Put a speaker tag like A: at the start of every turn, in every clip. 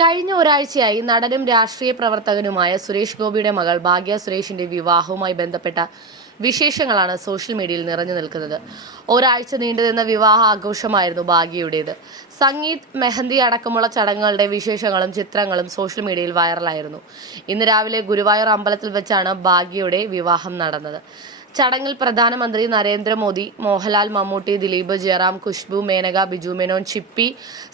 A: കഴിഞ്ഞ ഒരാഴ്ചയായി നടനും രാഷ്ട്രീയ പ്രവർത്തകനുമായ സുരേഷ് ഗോപിയുടെ മകൾ ഭാഗ്യ സുരേഷിന്റെ വിവാഹവുമായി ബന്ധപ്പെട്ട വിശേഷങ്ങളാണ് സോഷ്യൽ മീഡിയയിൽ നിറഞ്ഞു നിൽക്കുന്നത്. ഒരാഴ്ച നീണ്ടുനിന്ന വിവാഹ ആഘോഷമായിരുന്നു ഭാഗ്യയുടേത്. സംഗീത് മെഹന്തി അടക്കമുള്ള ചടങ്ങുകളുടെ വിശേഷങ്ങളും ചിത്രങ്ങളും സോഷ്യൽ മീഡിയയിൽ വൈറലായിരുന്നു. ഇന്ന് രാവിലെ ഗുരുവായൂർ അമ്പലത്തിൽ വെച്ചാണ് ഭാഗ്യയുടെ വിവാഹം നടന്നത്. ചടങ്ങിൽ പ്രധാനമന്ത്രി നരേന്ദ്രമോദി മോഹൻലാൽ മമ്മൂട്ടി ദിലീപ് ജയറാം ഖുഷ്ബു മേനക ബിജു മേനോൻ ചിപ്പി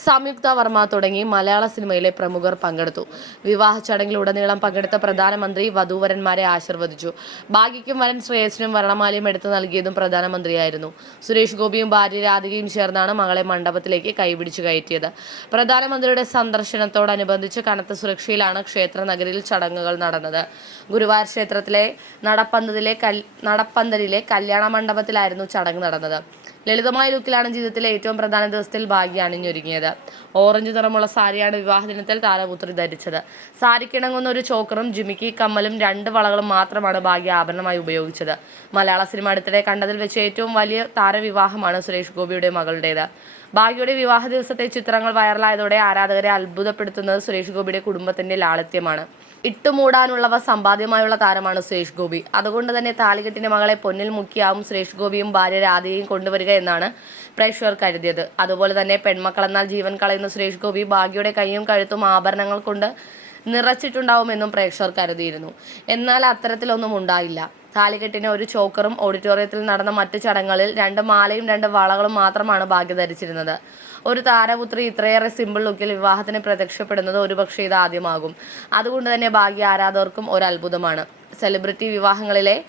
A: സംയുക്ത വർമ്മ തുടങ്ങി മലയാള സിനിമയിലെ പ്രമുഖർ പങ്കെടുത്തു. വിവാഹ ചടങ്ങിലുടനീളം പങ്കെടുത്ത പ്രധാനമന്ത്രി വധൂവരന്മാരെ ആശീർവദിച്ചു. ഭാഗ്യയ്ക്കും വരൻ ശ്രേയസിനും വർണമാലയും എടുത്തു നൽകിയതും പ്രധാനമന്ത്രിയായിരുന്നു. സുരേഷ് ഗോപിയും ഭാര്യ രാധികയും ചേർന്നാണ് മകളെ മണ്ഡപത്തിലേക്ക് കൈപിടിച്ചു കയറ്റിയത്. പ്രധാനമന്ത്രിയുടെ സന്ദർശനത്തോടനുബന്ധിച്ച് കനത്ത സുരക്ഷയിലാണ് ക്ഷേത്ര നഗരിയിൽ ചടങ്ങുകൾ നടന്നത്. ഗുരുവായൂർ ക്ഷേത്രത്തിലെ നടപ്പന്തലിലെ കൽ നടപ്പന്തലിലെ കല്യാണ മണ്ഡപത്തിലായിരുന്നു ചടങ്ങ് നടന്നത്. ലളിതമായ ലുക്കിലാണ് ജീവിതത്തിലെ ഏറ്റവും പ്രധാന ദിവസത്തിൽ ഭാഗ്യ അണിഞ്ഞൊരുങ്ങിയത്. ഓറഞ്ച് നിറമുള്ള സാരിയാണ് വിവാഹ ദിനത്തിൽ താരപുത്രി ധരിച്ചത്. സാരിക്കിണങ്ങുന്ന ഒരു ചോക്കറും ജിമിക്കി കമ്മലും രണ്ട് വളകളും മാത്രമാണ് ഭാഗ്യ ആഭരണമായി ഉപയോഗിച്ചത്. മലയാള സിനിമ അടുത്തിടെ കണ്ടതിൽ വെച്ച് ഏറ്റവും വലിയ താരവിവാഹമാണ് സുരേഷ് ഗോപിയുടെ മകളുടേത്. ഭാഗ്യയുടെ വിവാഹ ദിവസത്തെ ചിത്രങ്ങൾ വൈറലായതോടെ ആരാധകരെ അത്ഭുതപ്പെടുത്തുന്നത് സുരേഷ് ഗോപിയുടെ കുടുംബത്തിന്റെ ലാളിത്യമാണ്. ഇട്ടുമൂടാനുള്ളവ സമ്പാദ്യമായുള്ള താരമാണ് സുരേഷ് ഗോപി. അതുകൊണ്ട് തന്നെ താലികെട്ടിന്റെ മകളെ പൊന്നിൽ മുക്കിയാവും സുരേഷ് ഗോപിയും ഭാര്യ രാധയും കൊണ്ടുവരിക എന്നാണ് പ്രേക്ഷകർ കരുതിയത്. അതുപോലെ തന്നെ പെൺമക്കളെന്നാൽ ജീവൻ കളയുന്ന സുരേഷ് ഗോപി ഭാഗ്യയുടെ കൈയും കഴുത്തും ആഭരണങ്ങൾ കൊണ്ട് നിറച്ചിട്ടുണ്ടാവുമെന്നും പ്രേക്ഷകർ കരുതിയിരുന്നു. എന്നാൽ അത്തരത്തിലൊന്നും ഉണ്ടായില്ല. താലികെട്ടിന് ഒരു ചോക്കറും ഓഡിറ്റോറിയത്തിൽ നടന്ന മറ്റ് ചടങ്ങുകളിൽ രണ്ട് മാലയും രണ്ട് വളകളും മാത്രമാണ് ഭാഗ്യ ധരിച്ചിരുന്നത്. ഒരു താരപുത്രി ഇത്രയേറെ സിമ്പിൾ ലുക്കിൽ വിവാഹത്തിന് പ്രത്യക്ഷപ്പെടുന്നത് ഒരുപക്ഷെ ഇത് ആദ്യമാകും. അതുകൊണ്ട് തന്നെ ഭാഗ്യ ആരാധകർക്കും ഒരു അത്ഭുതമാണ്. സെലിബ്രിറ്റി വിവാഹങ്ങളിലെ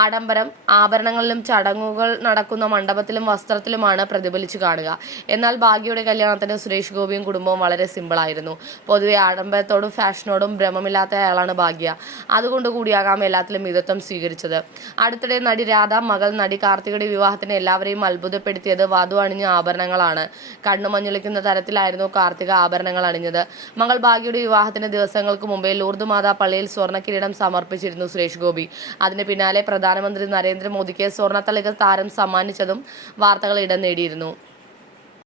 A: ആഡംബരം ആഭരണങ്ങളിലും ചടങ്ങുകൾ നടക്കുന്ന മണ്ഡപത്തിലും വസ്ത്രത്തിലുമാണ് പ്രതിഫലിച്ചു കാണുക. എന്നാൽ ഭാഗ്യയുടെ കല്യാണത്തിന് സുരേഷ് ഗോപിയും കുടുംബവും വളരെ സിമ്പിളായിരുന്നു പൊതുവെ ആഡംബരത്തോടും ഫാഷനോടും ഭ്രമമില്ലാത്ത അയാളാണ് ഭാഗ്യ. അതുകൊണ്ട് കൂടിയാകാം എല്ലാത്തിലും മിതത്വം സ്വീകരിച്ചത്. അടുത്തിടെ നടി രാധ മകൾ നടി കാർത്തികയുടെ വിവാഹത്തിന് എല്ലാവരെയും അത്ഭുതപ്പെടുത്തിയത് വധു അണിഞ്ഞ ആഭരണങ്ങളാണ്. കണ്ണു തരത്തിലായിരുന്നു കാർത്തിക ആഭരണങ്ങൾ അണിഞ്ഞത്. മകൾ ഭാഗ്യയുടെ വിവാഹത്തിന് ദിവസങ്ങൾക്ക് മുമ്പേ ലൂർദ് മാതാ പള്ളിയിൽ സ്വർണ കിരീടം സമർപ്പിച്ചിരുന്നു സുരേഷ് ഗോപി. അതിന് പിന്നാലെ പ്രധാനമന്ത്രി നരേന്ദ്രമോദിക്ക് സ്വർണത്തളിക താരം സമ്മാനിച്ചതും വാർത്തകൾ ഇടം നേടിയിരുന്നു